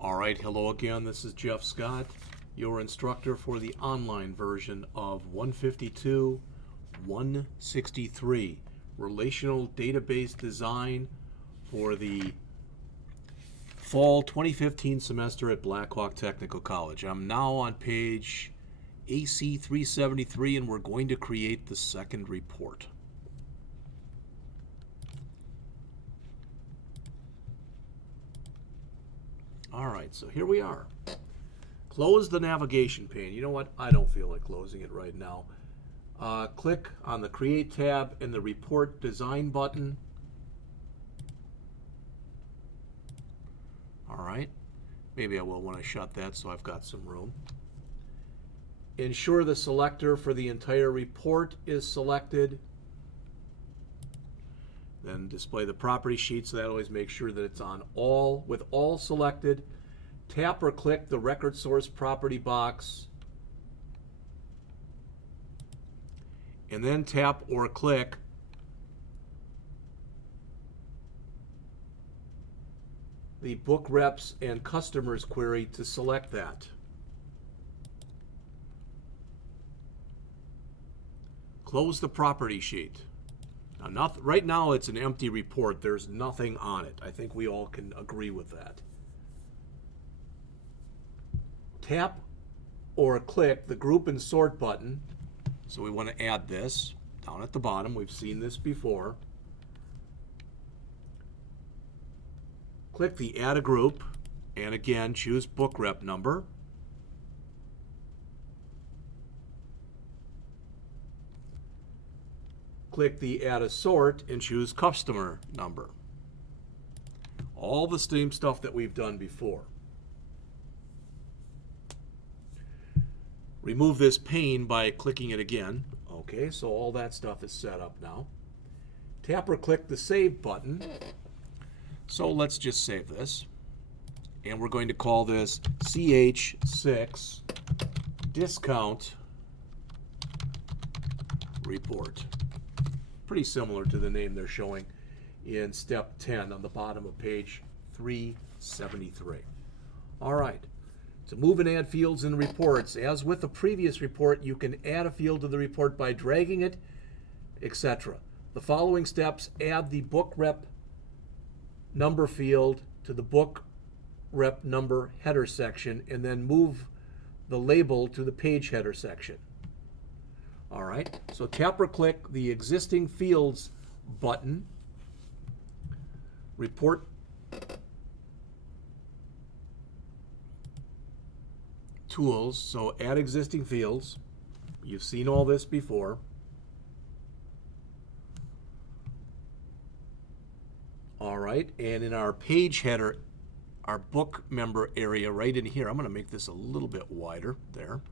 All right, hello again. This is Jeff Scott, your instructor for the online version of 152-163, Relational Database Design for the Fall 2015 semester at Blackhawk Technical College. I'm now on page AC 373, and we're going to create the second report. All right, so here we are. Close the navigation pane. You know what? I don't feel like closing it right now. Click on the Create tab and the Report Design button. All right. Maybe I will when I shut that so I've got some room. Ensure the selector for the entire report is selected. Then display the property sheet, so that always makes sure that it's on all, with all selected. Tap or click the record source property box. And then tap or click the book reps and customers query to select that. Close the property sheet. Now, right now it's an empty report. There's nothing on it. I think we all can agree with that. Tap or click the Group and Sort button. So we want to add this down at the bottom. We've seen this before. Click the Add a Group, and again, choose Book Rep Number. Click the Add a Sort and choose Customer Number. All the same stuff that we've done before. Remove this pane by clicking it again. Okay, so all that stuff is set up now. Tap or click the Save button. So let's just save this. And we're going to call this CH6 Discount Report. Pretty similar to the name they're showing in step 10 on the bottom of page 373. All right, to move and add fields in reports. As with the previous report, you can add a field to the report by dragging it, etc. The following steps add the book rep number field to the book rep number header section, and then move the label to the page header section. All right, so tap or click the existing fields button, report tools, so add existing fields. You've seen all this before. All right, and in our page header, our book member area right in here, I'm going to make this a little bit wider there.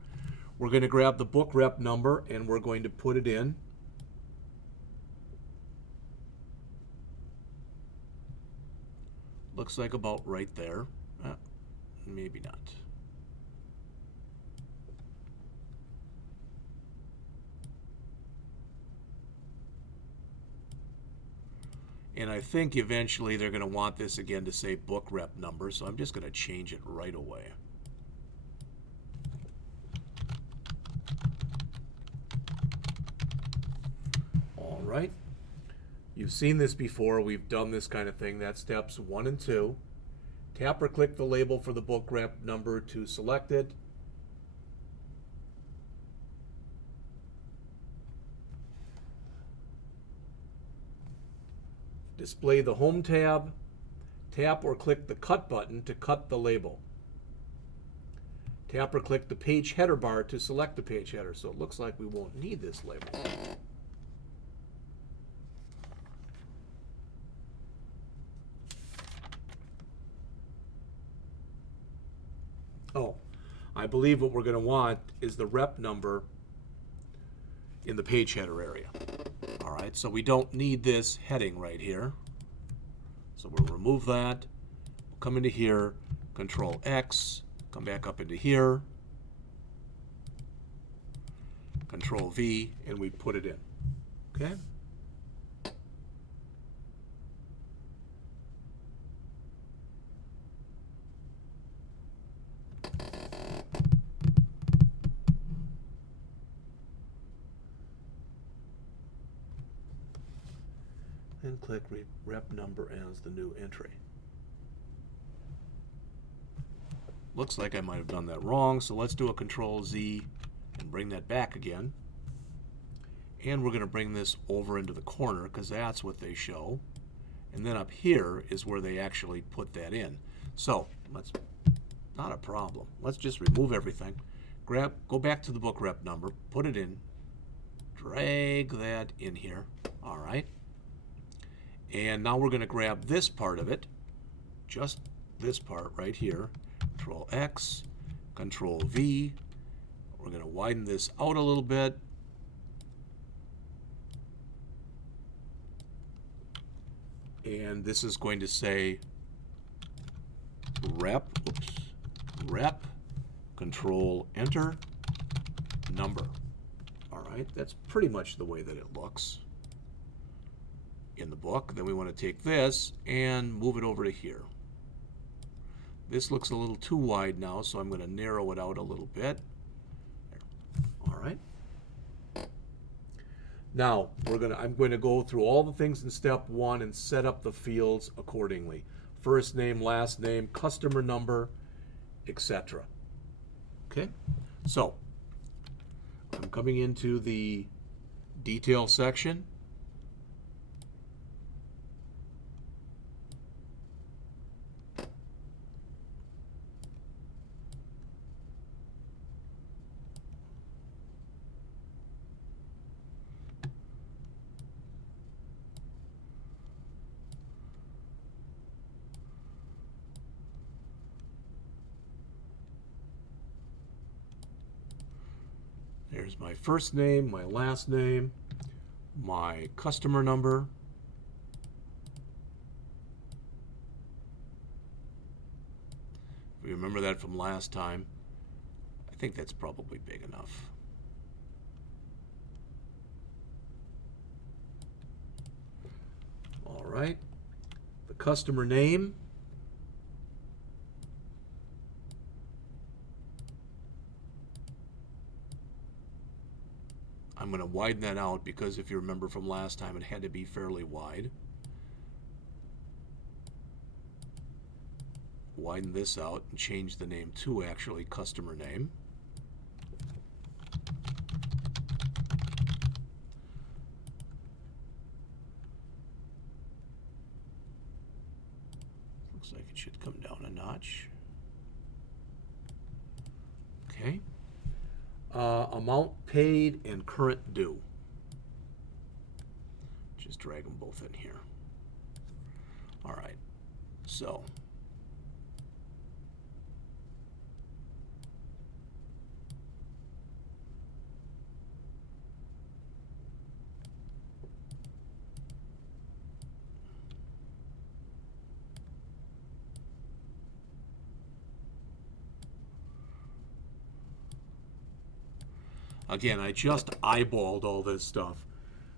We're going to grab the book rep number and we're going to put it in. Looks like about right there. Maybe not. And I think eventually they're going to want this again to say book rep number, so I'm just going to change it right away. All right. You've seen this before. We've done this kind of thing. That's steps 1 and 2. Tap or click the label for the book rep number to select it. Display the Home tab. Tap or click the Cut button to cut the label. Tap or click the page header bar to select the page header. So it looks like we won't need this label. Oh, I believe what we're going to want is the rep number in the page header area. All right, so we don't need this heading right here. So we'll remove that. We'll come into here, Control X, come back up into here, Control V, and we put it in. Okay? and click rep number as the new entry. Looks like I might have done that wrong, so let's do a Control Z and bring that back again. And we're going to bring this over into the corner because that's what they show. And then up here is where they actually put that in. So let's, not a problem. Let's just remove everything. Go back to the book rep number, put it in, drag that in here. All right. And now we're going to grab this part of it, just this part right here. Control X, Control V. We're going to widen this out a little bit. And this is going to say rep, Control Enter, number. All right, that's pretty much the way that it looks in the book. Then we want to take this and move it over to here. This looks a little too wide now, so I'm going to narrow it out a little bit. All right. Now, I'm going to go through all the things in step 1 and set up the fields accordingly. First name, last name, customer number, etc. Okay? So, I'm coming into the detail section. There's my first name, my last name, my customer number. If you remember that from last time, I think that's probably big enough. All right, the customer name. I'm going to widen that out because if you remember from last time, it had to be fairly wide. Widen this out and change the name to actually customer name. Looks like it should come down a notch. Okay. Amount paid and current due. Just drag them both in here. All right. So again, I just eyeballed all this stuff.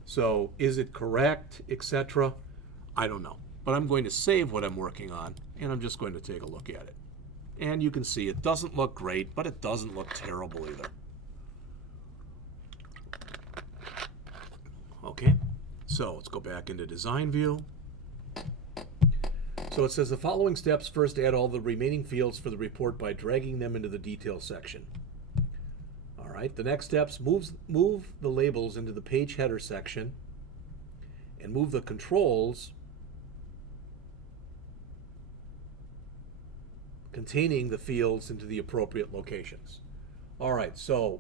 So is it correct, etc.? I don't know. But I'm going to save what I'm working on, and I'm just going to take a look at it. And you can see it doesn't look great, but it doesn't look terrible either. Okay, so let's go back into Design View. So it says the following steps. First, add all the remaining fields for the report by dragging them into the detail section. All right, the next steps, move the labels into the page header section and move the controls containing the fields into the appropriate locations. All right, so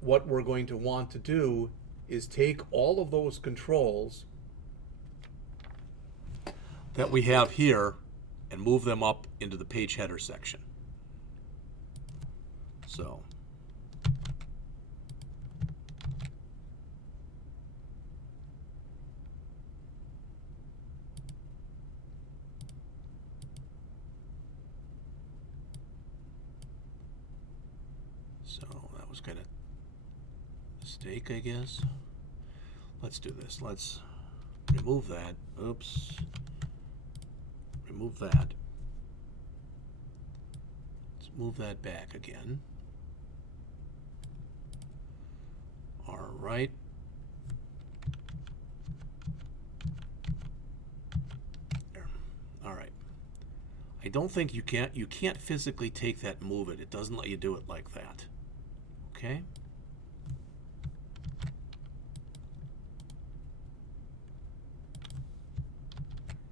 what we're going to want to do is take all of those controls that we have here and move them up into the page header section. So that was kind of a mistake, I guess. Let's do this. Let's remove that. Oops. Remove that. Let's move that back again. All right. There. All right. I don't think you can't physically take that and move it. It doesn't let you do it like that. Okay?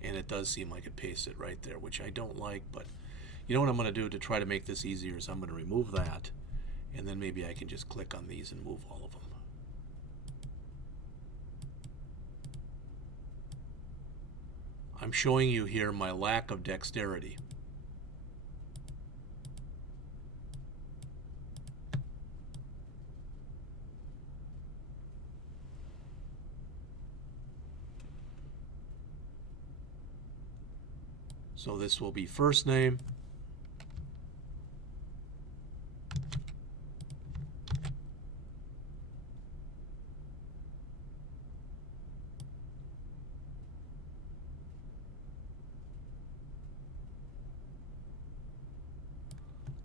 And it does seem like it pastes it right there, which I don't like, but you know what I'm going to do to try to make this easier is I'm going to remove that, and then maybe I can just click on these and move all of them. I'm showing you here my lack of dexterity. So this will be first name,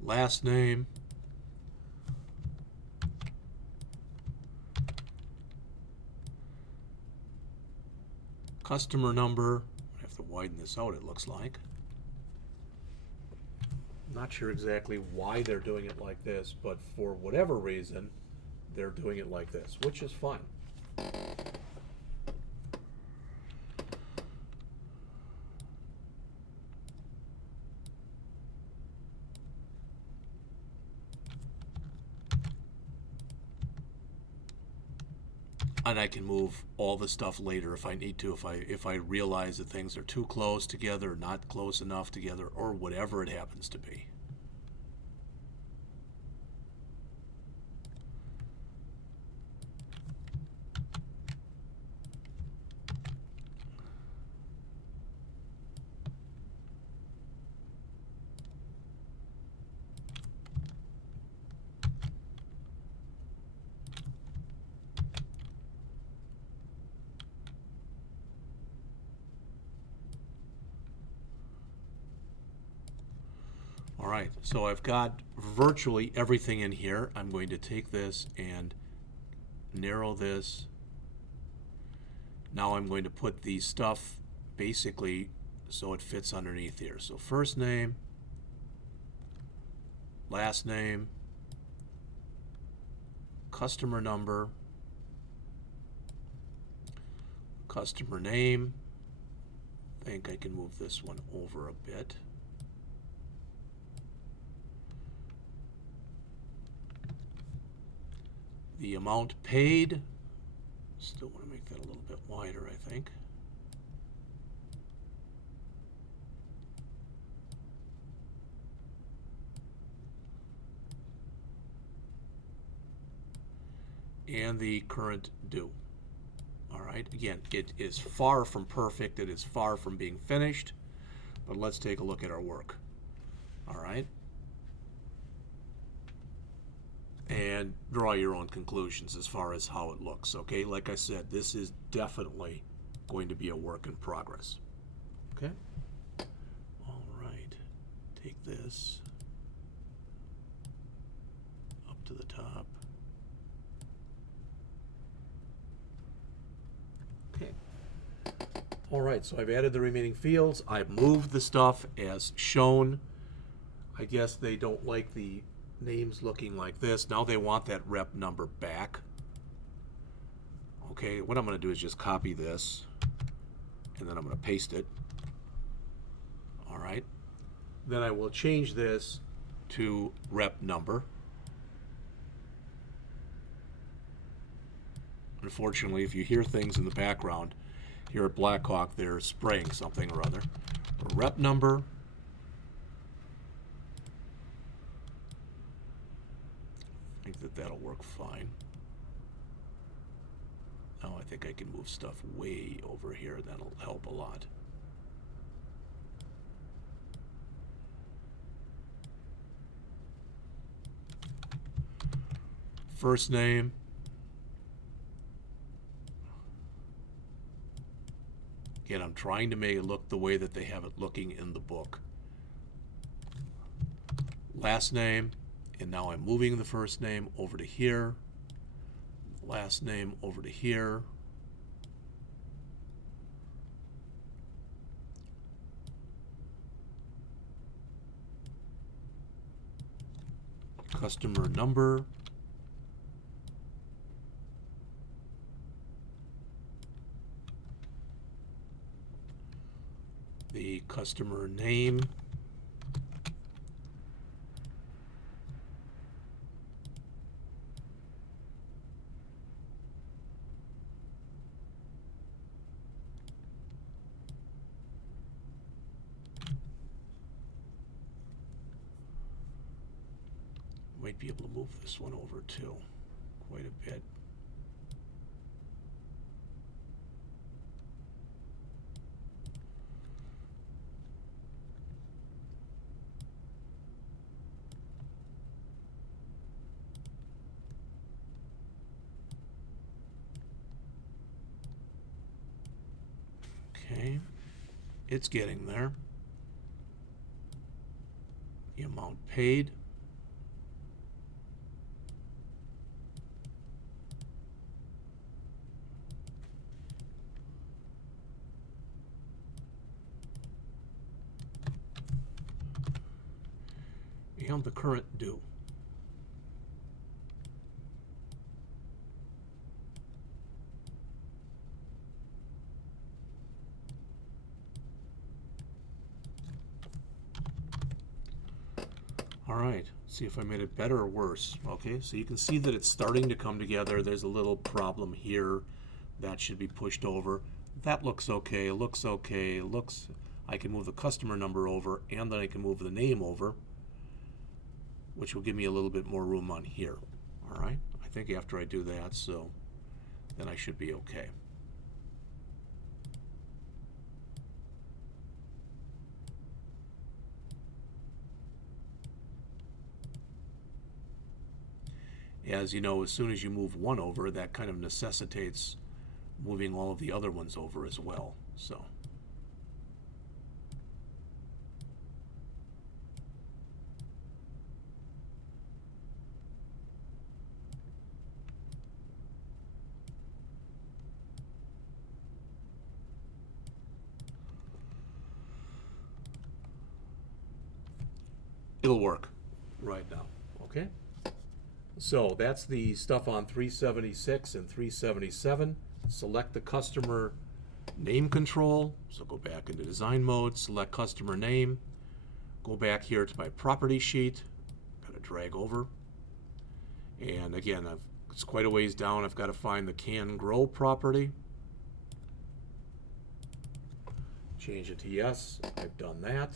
last name, customer number. I have to widen this out, it looks like. Not sure exactly why they're doing it like this, but for whatever reason, they're doing it like this, which is fine. And I can move all the stuff later if I need to, if I realize that things are too close together, not close enough together, or whatever it happens to be. All right, so I've got virtually everything in here. I'm going to take this and narrow this. Now I'm going to put the stuff basically so it fits underneath here. So first name, last name, customer number, customer name. I think I can move this one over a bit. The amount paid, still want to make that a little bit wider, I think. And the current due. All right, again, it is far from perfect, it is far from being finished, but let's take a look at our work. All right. And draw your own conclusions as far as how it looks, okay? Like I said, this is definitely going to be a work in progress, okay? All right, take this up to the top. Okay. All right, so I've added the remaining fields. I've moved the stuff as shown. I guess they don't like the names looking like this. Now they want that rep number back. Okay, what I'm going to do is just copy this, and then I'm going to paste it. All right. Then I will change this to rep number. Unfortunately, if you hear things in the background, here at Blackhawk, they're spraying something or other. Rep number. I think that'll work fine. Now I think I can move stuff way over here. That'll help a lot. First name. Again, I'm trying to make it look the way that they have it looking in the book. Last name. And now I'm moving the first name over to here. last name over to here. Customer number. The customer name. Might be able to move this one over too, quite a bit. Okay, it's getting there. The amount paid. And the current due. All right, see if I made it better or worse. Okay, so you can see that it's starting to come together. There's a little problem here. That should be pushed over. That looks okay, looks okay, looks, I can move the customer number over and then I can move the name over, which will give me a little bit more room on here. All right, I think after I do that, so then I should be okay. As you know, as soon as you move one over, that kind of necessitates moving all of the other ones over as well. So. It'll work right now, okay? So that's the stuff on 376 and 377. Select the customer name control. So go back into design mode, select customer name, go back here to my property sheet, gotta drag over. And again, it's quite a ways down. I've got to find the can grow property. Change it to yes, I've done that.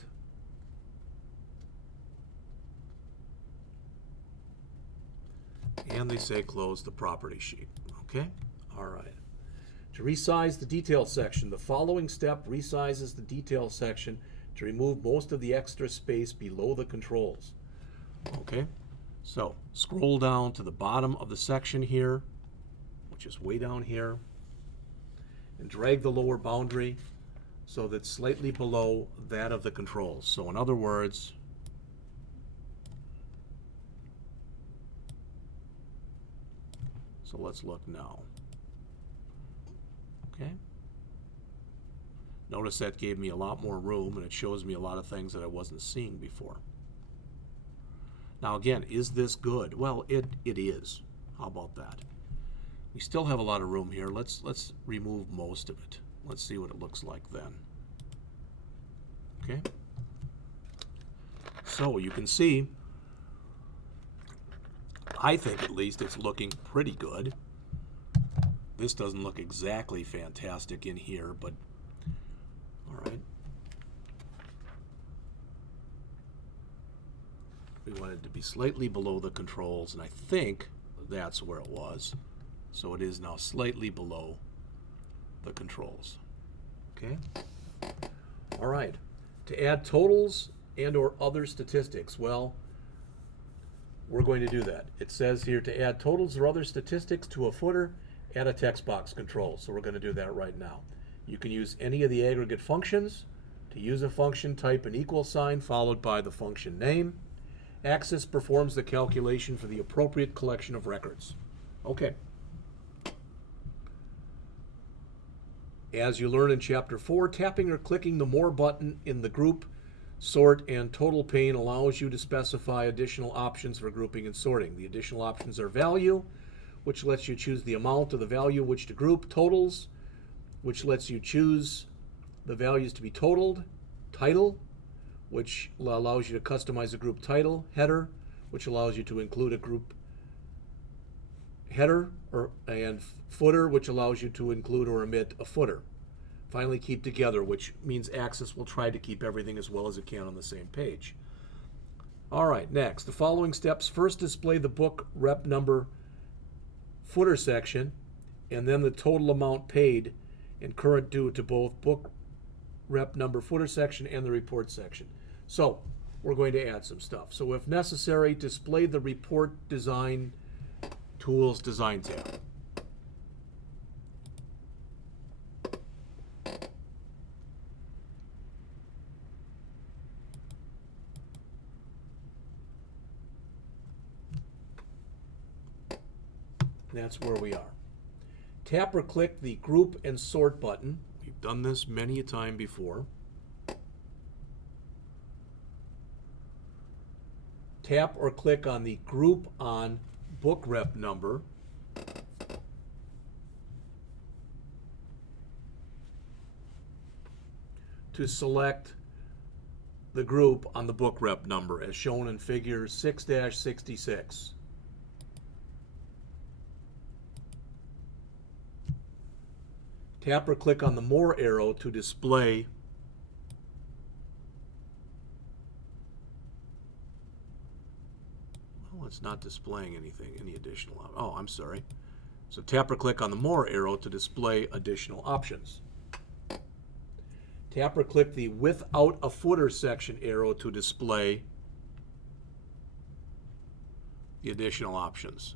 And they say close the property sheet. Okay? All right. To resize the detail section, the following step resizes the detail section to remove most of the extra space below the controls. Okay? So scroll down to the bottom of the section here, which is way down here, and drag the lower boundary so that's slightly below that of the controls. So in other words, so let's look now. Okay. Notice that gave me a lot more room and it shows me a lot of things that I wasn't seeing before. Now again, is this good? Well, it is. How about that? We still have a lot of room here. Let's remove most of it. Let's see what it looks like then. Okay. So you can see, I think at least it's looking pretty good. This doesn't look exactly fantastic in here, but all right. We want it to be slightly below the controls, and I think that's where it was. So it is now slightly below the controls. Okay? All right. To add totals and or other statistics, well, we're going to do that. It says here to add totals or other statistics to a footer, add a text box control. So we're going to do that right now. You can use any of the aggregate functions. To use a function, type an equal sign followed by the function name. Axis performs the calculation for the appropriate collection of records. Okay. As you learn in Chapter 4, tapping or clicking the More button in the Group, Sort, and Total pane allows you to specify additional options for grouping and sorting. The additional options are Value, which lets you choose the amount of the value which to group, Totals, which lets you choose the values to be totaled, Title, which allows you to customize a group title, Header, which allows you to include a group header, and Footer, which allows you to include or omit a footer. Finally, Keep Together, which means Access will try to keep everything as well as it can on the same page. All right, next, the following steps first display the book rep number footer section, and then the total amount paid and current due to both book rep number footer section and the report section. So we're going to add some stuff. So if necessary, display the report design tools design tab. That's where we are. Tap or click the Group and Sort button. We've done this many a time before. Tap or click on the Group on Book Rep Number. To select the group on the book rep number as shown in figure 6-66. Tap or click on the More arrow to display it's not displaying anything, any additional, oh, I'm sorry. So tap or click on the More arrow to display additional options. Tap or click the Without a Footer section arrow to display the additional options.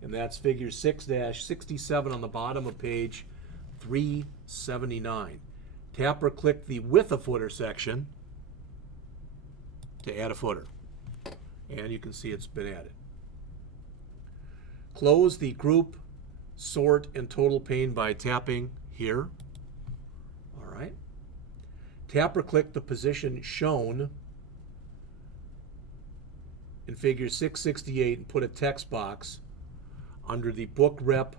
And that's figure 6-67 on the bottom of page 379. Tap or click the With a Footer section to add a footer. And you can see it's been added. Close the Group, Sort, and Total pane by tapping here. All right. Tap or click the position shown in figure 668 and put a text box under the Book Rep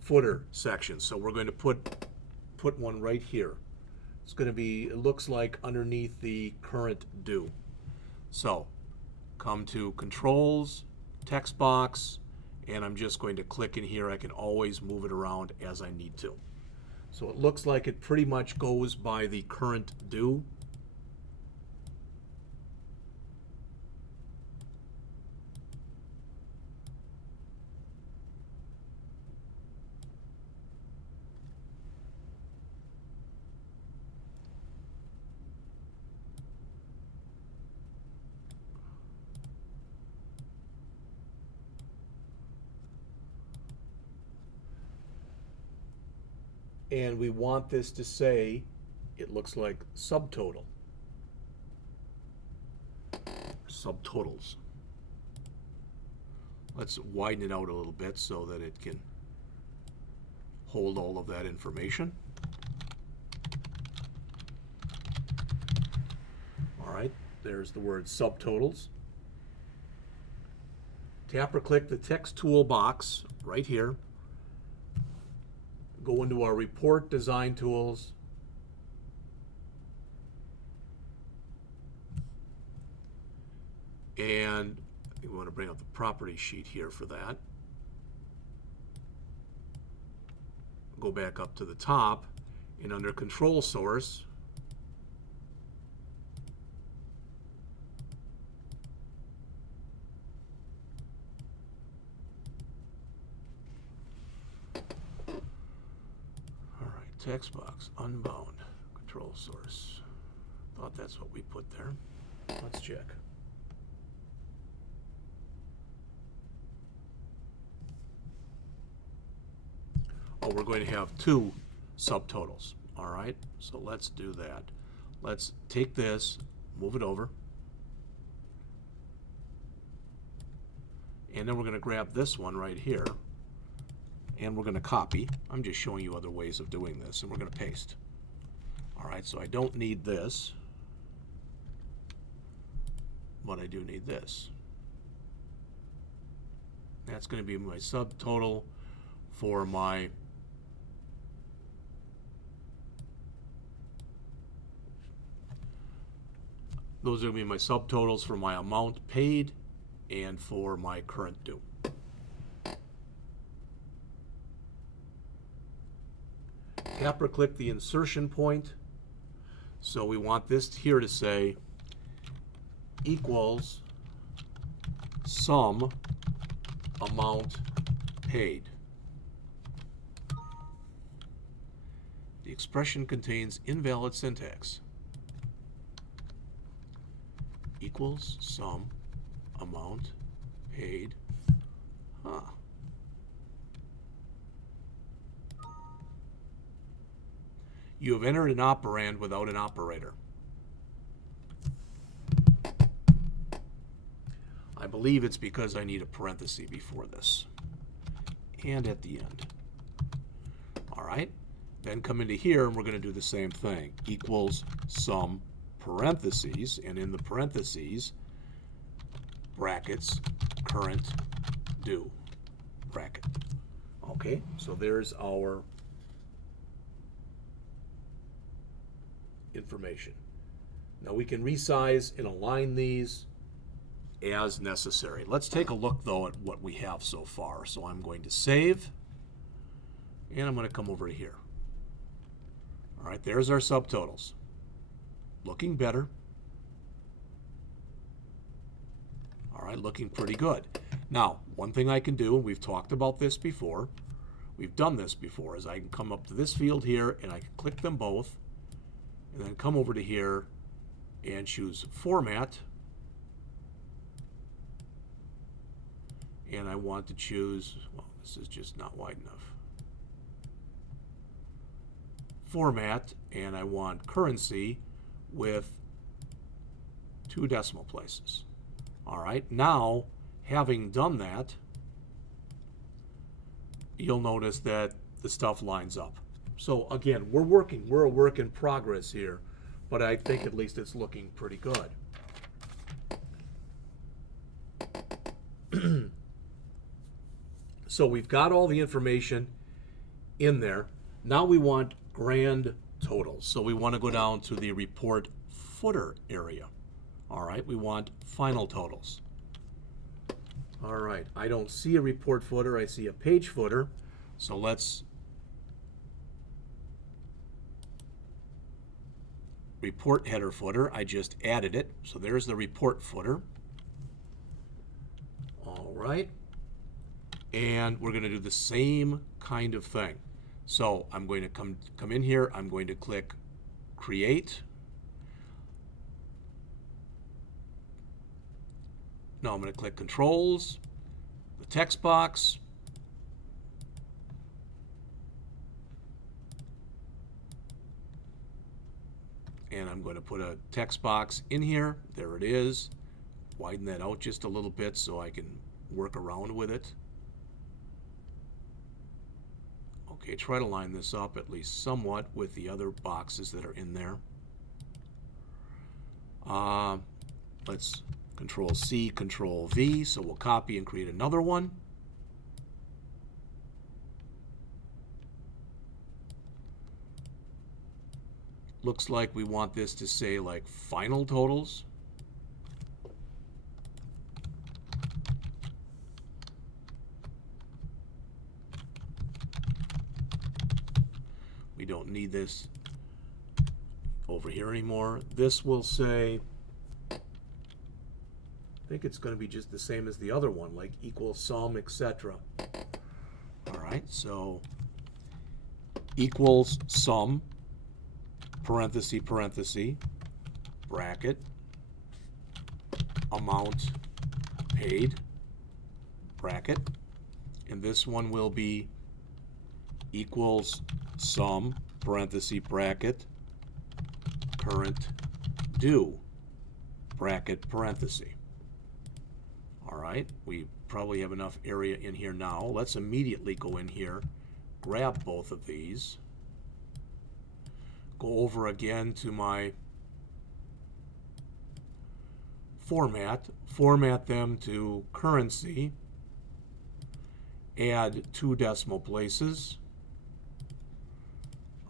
Footer section. So we're going to put one right here. It's going to be, it looks like underneath the current due. So come to Controls, text box, and I'm just going to click in here. I can always move it around as I need to. So it looks like it pretty much goes by the current due. And we want this to say, it looks like subtotal. Subtotals. Let's widen it out a little bit so that it can hold all of that information. All right, there's the word subtotals. Tap or click the text toolbox right here. Go into our Report Design Tools. And I think we want to bring up the property sheet here for that. Go back up to the top, and under Control Source, text box, unbound, Control Source. Thought that's what we put there. Let's check. Oh, we're going to have two subtotals. All right, so let's do that. Let's take this, move it over, and then we're going to grab this one right here and we're going to copy. I'm just showing you other ways of doing this, and we're going to paste. All right, so I don't need this, but I do need this. That's going to be my subtotal for my those are going to be my subtotals for my amount paid and for my current due. Tap or click the insertion point. So we want this here to say equals sum amount paid. The expression contains invalid syntax. Equals sum amount paid. You have entered an operand without an operator. I believe it's because I need a parenthesis before this and at the end. All right, then come into here and we're going to do the same thing. Equals sum parentheses, and in the parentheses, brackets, current due, bracket. Okay, so there's our information. Now we can resize and align these as necessary. Let's take a look though at what we have so far. So I'm going to save, and I'm going to come over here. All right, there's our subtotals. Looking better. All right, looking pretty good. Now, one thing I can do, and we've talked about this before, we've done this before, is I can come up to this field here and I can click them both and then come over to here and choose Format, and I want to choose, well, this is just not wide enough. Format, and I want currency with 2 decimal places. All right, now having done that, you'll notice that the stuff lines up. So again, we're a work in progress here, but I think at least it's looking pretty good. So we've got all the information in there. Now we want grand totals. So we want to go down to the report footer area. All right, we want final totals. All right, I don't see a report footer, I see a page footer. So let's report header footer. I just added it. So there's the report footer. All right. And we're going to do the same kind of thing. So I'm going to come in here. I'm going to click Create. No, I'm going to click Controls, the text box. And I'm going to put a text box in here. There it is. Widen that out just a little bit so I can work around with it. Okay, try to line this up at least somewhat with the other boxes that are in there. Let's Control C, Control V, so we'll copy and create another one. Looks like we want this to say like final totals. We don't need this over here anymore. This will say, I think it's going to be just the same as the other one, like equal sum, etc. All right, so equals sum, parenthesis, parenthesis, bracket, amount paid, bracket, and this one will be equals sum, parenthesis, bracket, current due, bracket, parenthesis. All right, we probably have enough area in here now. Let's immediately go in here, grab both of these, go over again to my format them to currency, add 2 decimal places.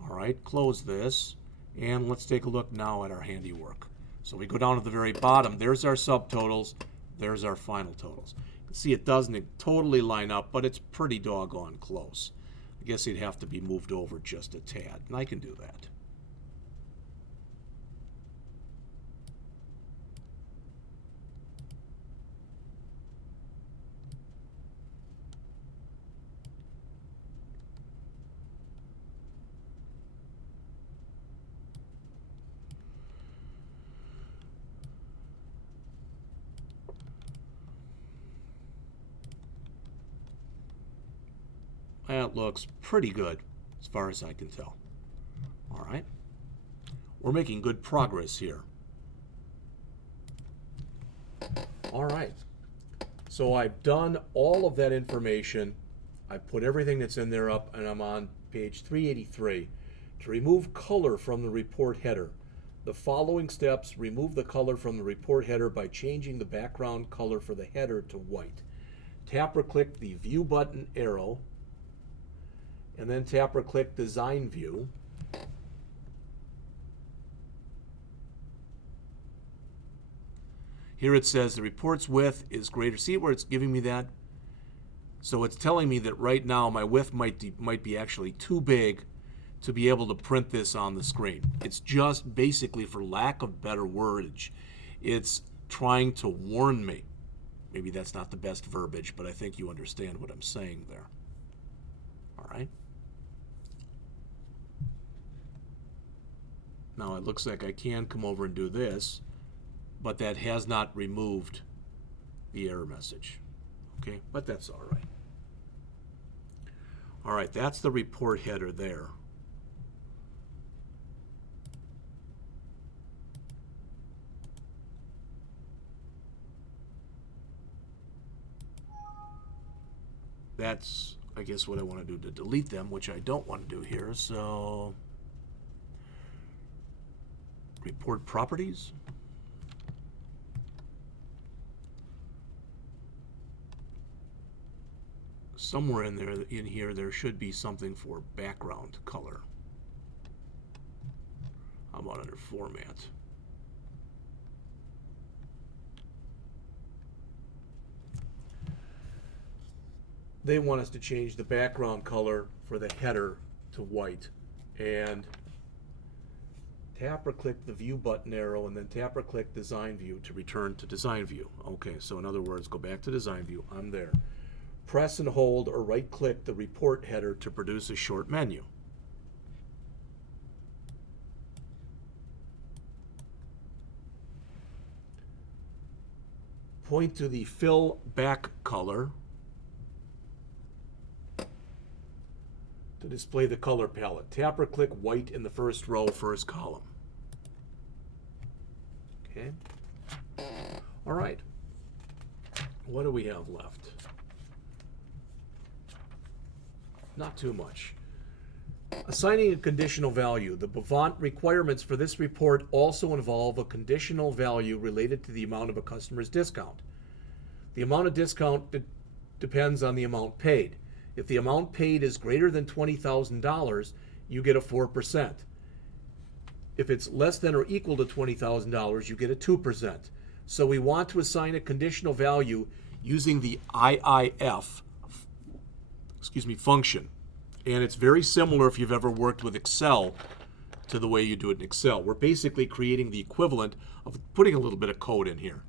All right, close this, and let's take a look now at our handiwork. So we go down to the very bottom. There's our subtotals. There's our final totals. You can see it doesn't totally line up, but it's pretty doggone close. I guess it'd have to be moved over just a tad, and I can do that. That looks pretty good as far as I can tell. All right. We're making good progress here. All right. So I've done all of that information. I put everything that's in there up, and I'm on page 383. To remove color from the report header, the following steps remove the color from the report header by changing the background color for the header to white. Tap or click the View button arrow, and then tap or click Design View. Here it says the report's width is greater. See where it's giving me that? So it's telling me that right now my width might be actually too big to be able to print this on the screen. It's just basically, for lack of better wordage, it's trying to warn me. Maybe that's not the best verbiage, but I think you understand what I'm saying there. All right. Now it looks like I can come over and do this, but that has not removed the error message. Okay, but that's all right. All right, that's the report header there. That's, I guess, what I want to do to delete them, which I don't want to do here. So, report properties. Somewhere in here there should be something for background color. How about under format? They want us to change the background color for the header to white, and tap or click the View button arrow, and then tap or click Design View to return to Design View. Okay, so in other words, go back to Design View. I'm there. Press and hold or right-click the report header to produce a short menu. Point to the Fill Back color to display the color palette. Tap or click white in the first row, first column. Okay. All right. What do we have left? Not too much. Assigning a conditional value. The Bavant requirements for this report also involve a conditional value related to the amount of a customer's discount. The amount of discount depends on the amount paid. If the amount paid is greater than $20,000, you get a 4%. If it's less than or equal to $20,000, you get a 2%. So we want to assign a conditional value using the IIF function. And it's very similar, if you've ever worked with Excel, to the way you do it in Excel. We're basically creating the equivalent of putting a little bit of code in here.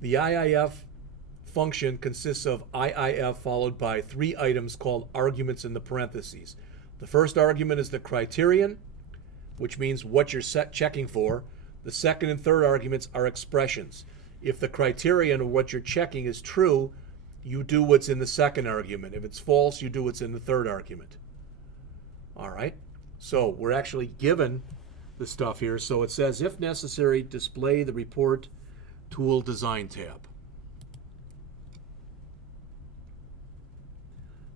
The IIF function consists of IIF followed by 3 items called arguments in the parentheses. The first argument is the criterion, which means what you're checking for. The second and third arguments are expressions. If the criterion of what you're checking is true, you do what's in the second argument. If it's false, you do what's in the third argument. All right? So we're actually given the stuff here. So it says, if necessary, display the report tool design tab.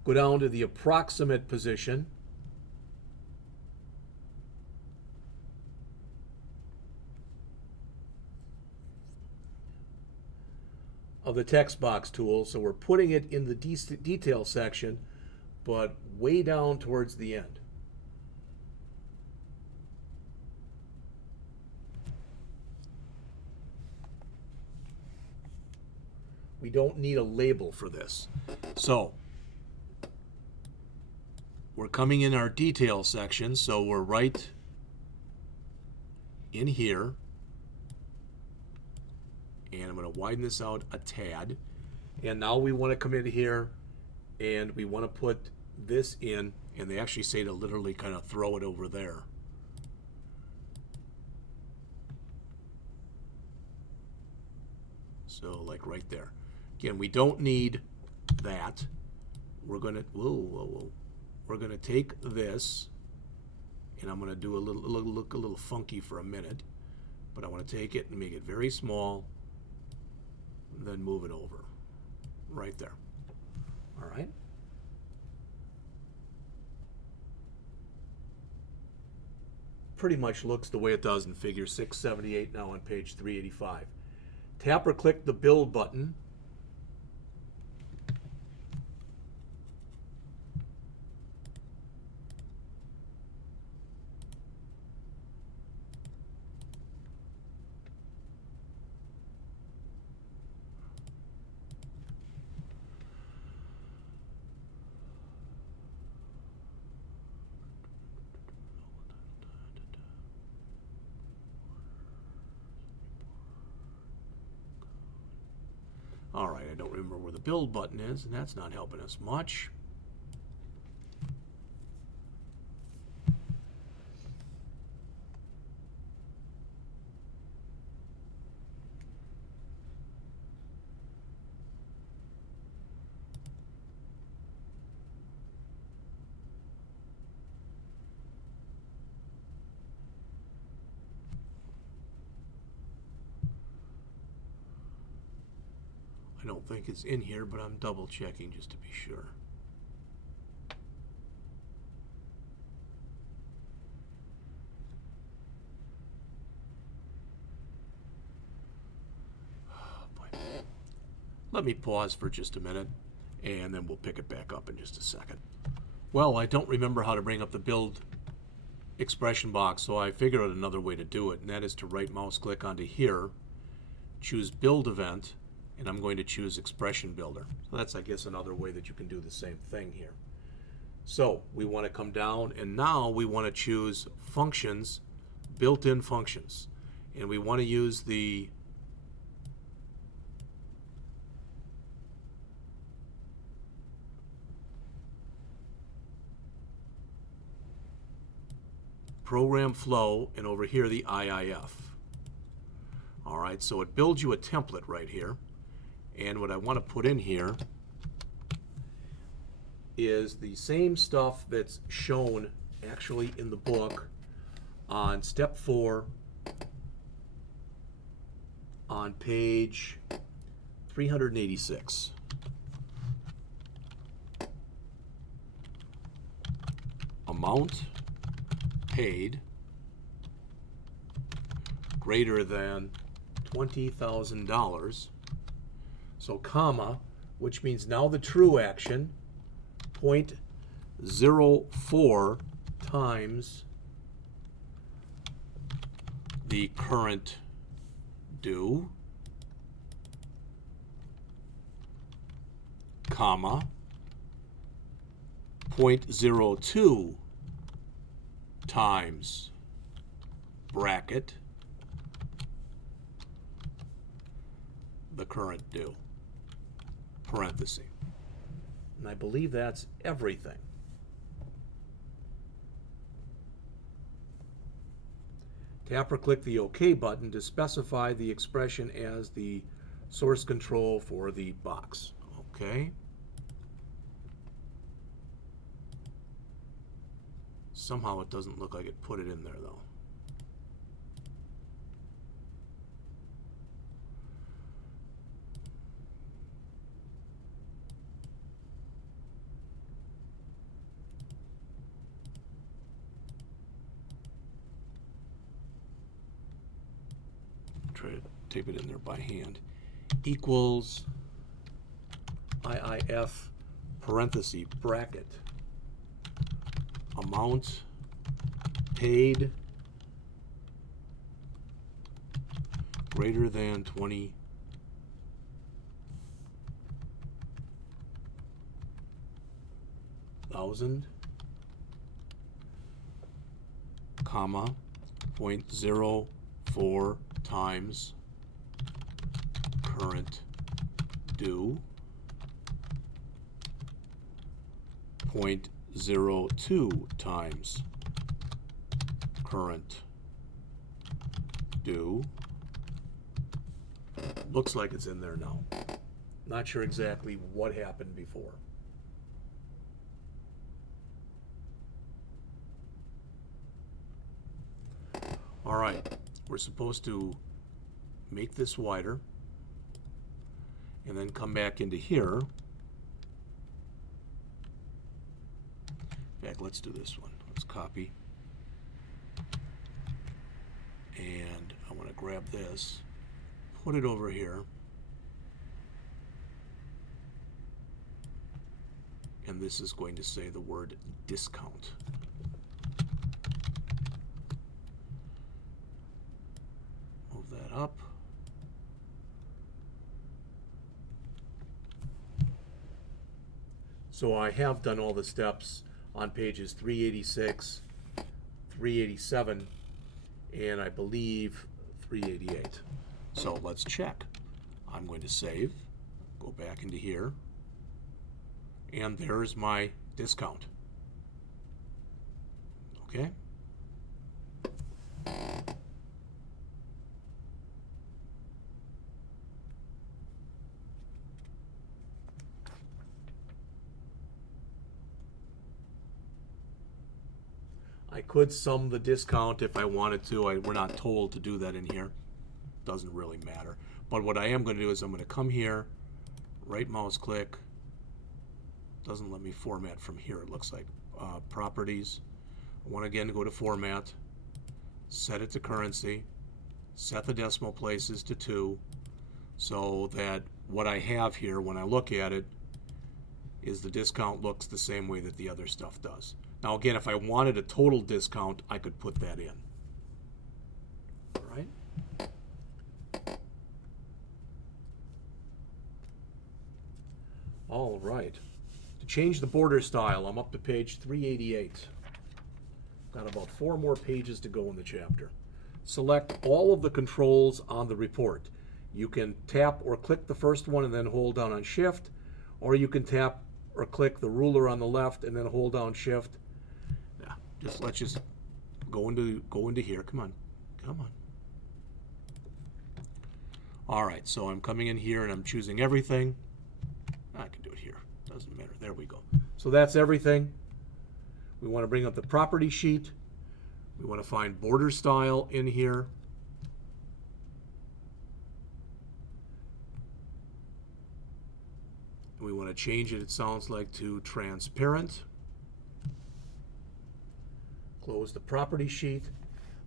Go down to the approximate position. Of the text box tool. So we're putting it in the detail section, but way down towards the end. We don't need a label for this. So we're coming in our detail section, so we're right in here. And I'm going to widen this out a tad. And now we want to come in here and we want to put this in, and they actually say to literally kind of throw it over there. So like right there. Again, we don't need that. We're going to we're going to take this, and I'm going to do look a little funky for a minute, but I want to take it and make it very small, then move it over right there. All right. Pretty much looks the way it does in figure 678 now on page 385. Tap or click the build button. All right, I don't remember where the build button is, and that's not helping us much. I don't think it's in here, but I'm double checking just to be sure. Oh, boy. Let me pause for just a minute, and then we'll pick it back up in just a second. Well, I don't remember how to bring up the build expression box, so I figured out another way to do it, and that is to right mouse click onto here, choose build event, and I'm going to choose expression builder. So that's, I guess, another way that you can do the same thing here. So we want to come down, and now we want to choose functions, built-in functions, and we want to use the program flow, and over here the IIF. All right, so it builds you a template right here. And what I want to put in here is the same stuff that's shown actually in the book on step 4 on page 386. Amount paid greater than $20,000. So comma, which means now the true action, 0.04 times the current due, comma, 0.02 times bracket the current due, parenthesis. And I believe that's everything. Tap or click the OK button to specify the expression as the source control for the box. Okay. Somehow it doesn't look like it put it in there though. try to type it in there by hand, equals IIF parenthesis bracket amount paid greater than 20,000, comma 0.04 times current due, 0.02 times current due. Looks like it's in there now. Not sure exactly what happened before. All right, we're supposed to make this wider and then come back into here. In fact, let's do this one. Let's copy. And I want to grab this, put it over here, and this is going to say the word discount. Move that up. So I have done all the steps on pages 386, 387, and I believe 388. So let's check. I'm going to save, go back into here, and there's my discount. Okay? I could sum the discount if I wanted to. We're not told to do that in here. Doesn't really matter. But what I am going to do is I'm going to come here, right mouse click. Doesn't let me format from here, it looks like. Properties. I want again to go to format, set it to currency, set the decimal places to 2, so that what I have here when I look at it is the discount looks the same way that the other stuff does. Now again, if I wanted a total discount, I could put that in. All right? All right. To change the border style, I'm up to page 388. Got about 4 more pages to go in the chapter. Select all of the controls on the report. You can tap or click the first one and then hold down on Shift, or you can tap or click the ruler on the left and then hold down Shift. Yeah, let's just go into here. Come on. All right, so I'm coming in here and I'm choosing everything. I can do it here. Doesn't matter. There we go. So that's everything. We want to bring up the property sheet. We want to find border style in here. We want to change it sounds like, to transparent. Close the property sheet.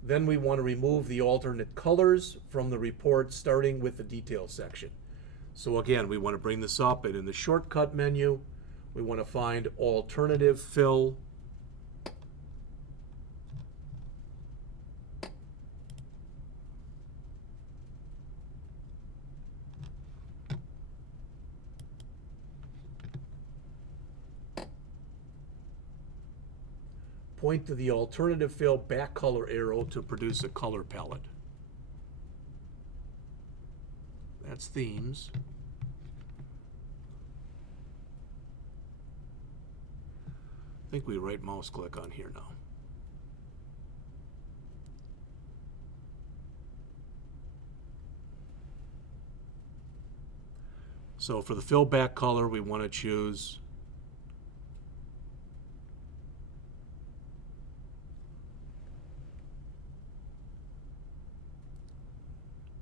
Then we want to remove the alternate colors from the report, starting with the details section. So again, we want to bring this up, and in the shortcut menu, we want to find alternative fill. Point to the alternative fill back color arrow to produce a color palette. That's themes. I think we right mouse click on here now. So for the fill back color, we want to choose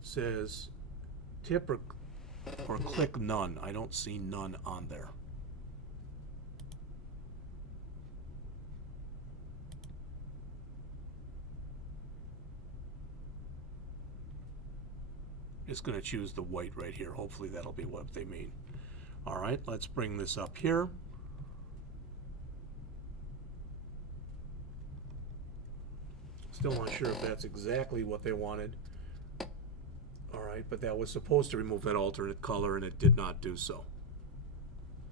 says tip or click none. I don't see none on there. is going to choose the white right here. Hopefully that'll be what they mean. All right, let's bring this up here. Still not sure if that's exactly what they wanted. All right, but that was supposed to remove that alternate color, and it did not do so.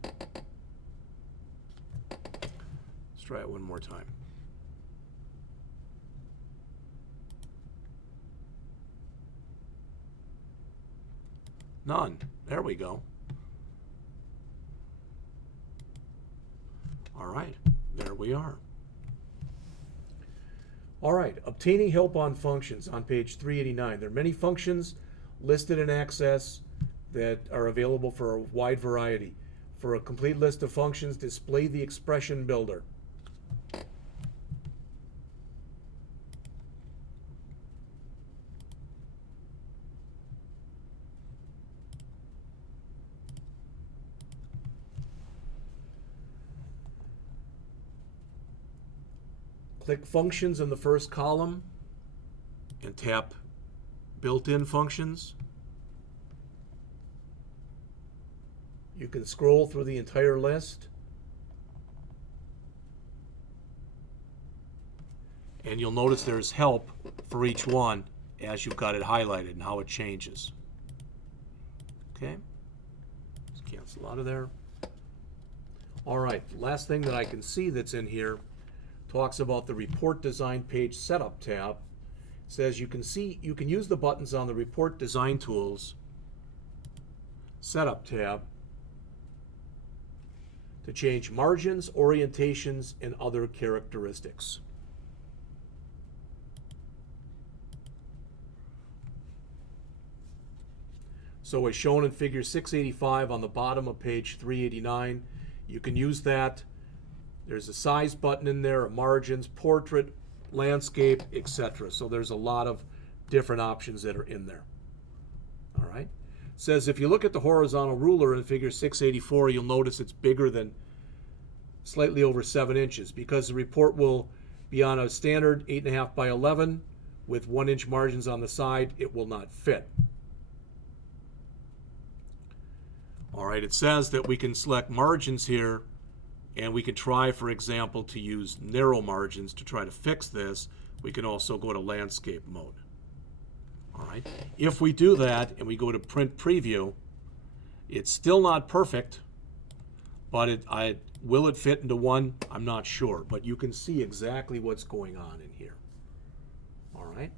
Let's try it one more time. None. There we go. All right, there we are. All right, obtaining help on functions on page 389. There are many functions listed in Access that are available for a wide variety. For a complete list of functions, display the expression builder. Click Functions in the first column and tap Built-in Functions. You can scroll through the entire list, and you'll notice there's help for each one as you've got it highlighted and how it changes. Okay, let's cancel out of there. All right, last thing that I can see that's in here talks about the Report Design Page Setup tab. It says you can use the buttons on the Report Design Tools Setup tab to change margins, orientations, and other characteristics. So as shown in figure 685 on the bottom of page 389, you can use that. There's a size button in there, margins, portrait, landscape, etc. So there's a lot of different options that are in there. All right. It says if you look at the horizontal ruler in figure 684, you'll notice it's bigger than slightly over 7 inches because the report will be on a standard 8.5 by 11 with 1-inch margins on the side. It will not fit. All right. It says that we can select margins here, and we could try, for example, to use narrow margins to try to fix this. We can also go to landscape mode. All right. If we do that and we go to print preview, it's still not perfect, but will it fit into one? I'm not sure, but you can see exactly what's going on in here. All right.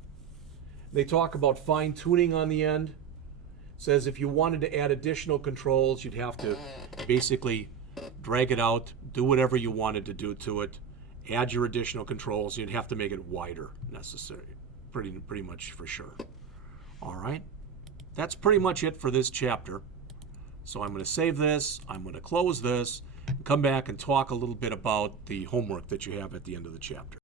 They talk about fine tuning on the end. It says if you wanted to add additional controls, you'd have to basically drag it out, do whatever you wanted to do to it, add your additional controls. You'd have to make it wider necessary, pretty much for sure. All right, that's pretty much it for this chapter. So I'm going to save this, I'm going to close this, and come back and talk a little bit about the homework that you have at the end of the chapter.